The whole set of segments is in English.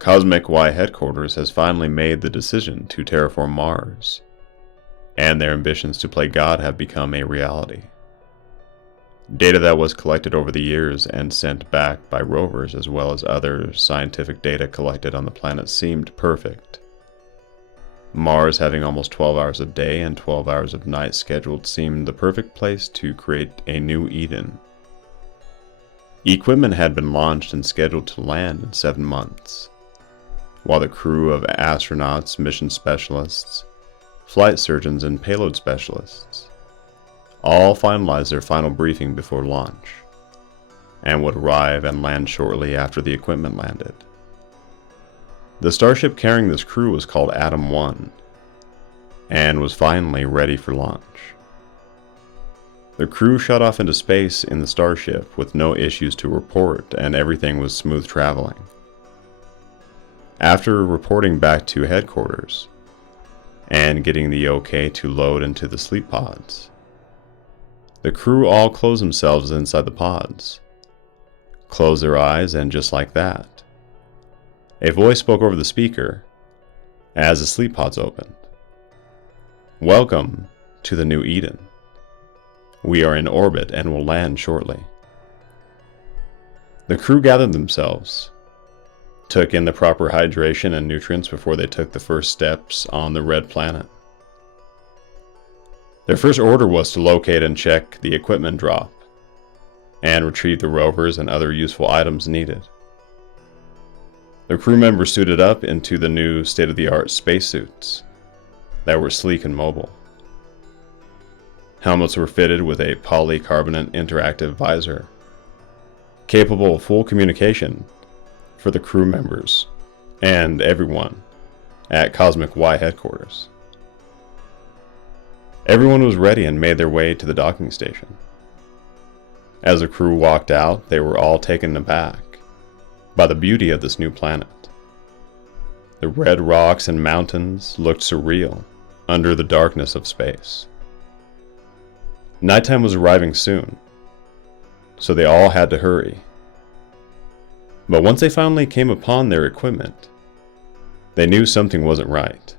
Cosmic Y headquarters has finally made the decision to terraform Mars, and their ambitions to play God have become a reality. Data that was collected over the years and sent back by rovers as well as other scientific data collected on the planet seemed perfect. Mars having almost 12 hours of day and 12 hours of night scheduled seemed the perfect place to create a new Eden. Equipment had been launched and scheduled to land in 7 months, while the crew of astronauts, mission specialists, flight surgeons, and payload specialists all finalized their final briefing before launch, and would arrive and land shortly after the equipment landed. The starship carrying this crew was called Atom 1, and was finally ready for launch. The crew shot off into space in the starship with no issues to report, and everything was smooth traveling. After reporting back to headquarters, and getting the okay to load into the sleep pods, the crew all closed themselves inside the pods, closed their eyes, and just like that, a voice spoke over the speaker as the sleep pods opened. "Welcome to the new Eden. We are in orbit and will land shortly." The crew gathered themselves, took in the proper hydration and nutrients before they took the first steps on the red planet. Their first order was to locate and check the equipment drop, and retrieve the rovers and other useful items needed. The crew members suited up into the new state-of-the-art spacesuits that were sleek and mobile. Helmets were fitted with a polycarbonate interactive visor, capable of full communication for the crew members and everyone at Cosmic Y headquarters. Everyone was ready and made their way to the docking station. As the crew walked out, they were all taken aback by the beauty of this new planet. The red rocks and mountains looked surreal under the darkness of space. Nighttime was arriving soon, so they all had to hurry. But once they finally came upon their equipment, they knew something wasn't right.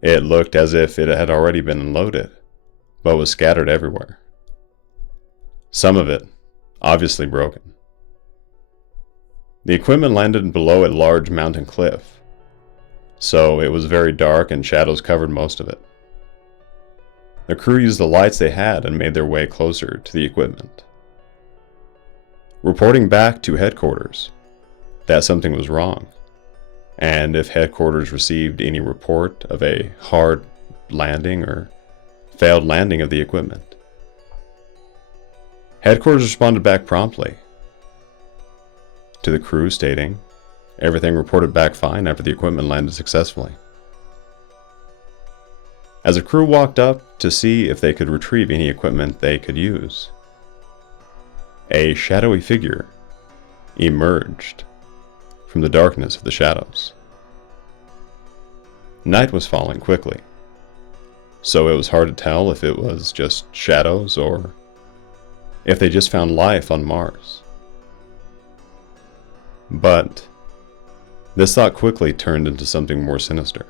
It looked as if it had already been unloaded, but was scattered everywhere. Some of it obviously broken. The equipment landed below a large mountain cliff, so it was very dark and shadows covered most of it. The crew used the lights they had and made their way closer to the equipment, reporting back to headquarters that something was wrong, and if headquarters received any report of a hard landing or failed landing of the equipment. Headquarters responded back promptly to the crew stating everything reported back fine after the equipment landed successfully. As the crew walked up to see if they could retrieve any equipment they could use, a shadowy figure emerged from the darkness of the shadows. Night was falling quickly, so it was hard to tell if it was just shadows or if they just found life on Mars. But this thought quickly turned into something more sinister,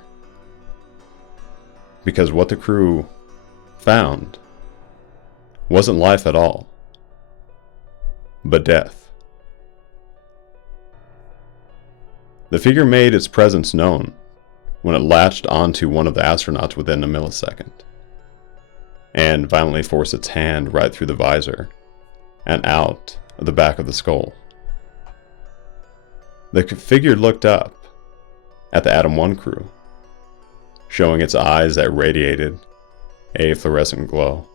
because what the crew found wasn't life at all, but death. The figure made its presence known when it latched onto one of the astronauts within a millisecond, and violently forced its hand right through the visor and out of the back of the skull. The figure looked up at the Atom 1 crew, showing its eyes that radiated a fluorescent glow,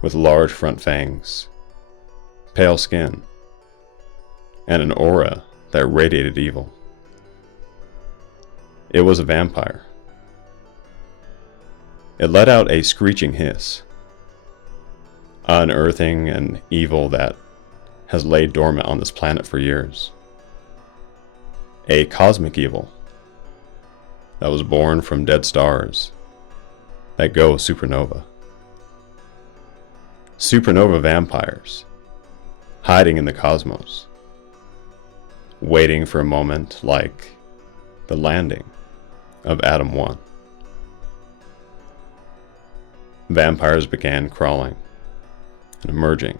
with large front fangs, pale skin, and an aura that radiated evil. It was a vampire. It let out a screeching hiss, unearthing an evil that has laid dormant on this planet for years. A cosmic evil that was born from dead stars that go supernova. Supernova vampires hiding in the cosmos, waiting for a moment like the landing of Atom 1. Vampires began crawling and emerging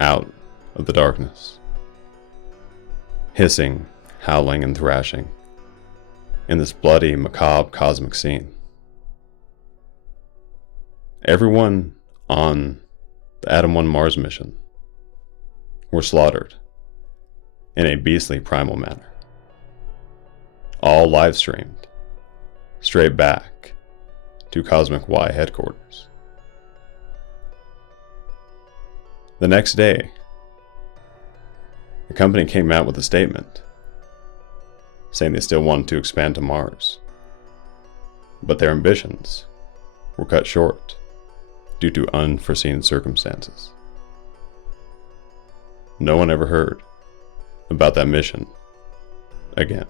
out of the darkness, hissing, howling, and thrashing in this bloody, macabre cosmic scene. Everyone on the Atom 1 Mars mission were slaughtered in a beastly primal manner, all live streamed straight back to Cosmic Y headquarters. The next day, the company came out with a statement saying they still wanted to expand to Mars, but their ambitions were cut short due to unforeseen circumstances. No one ever heard about that mission again.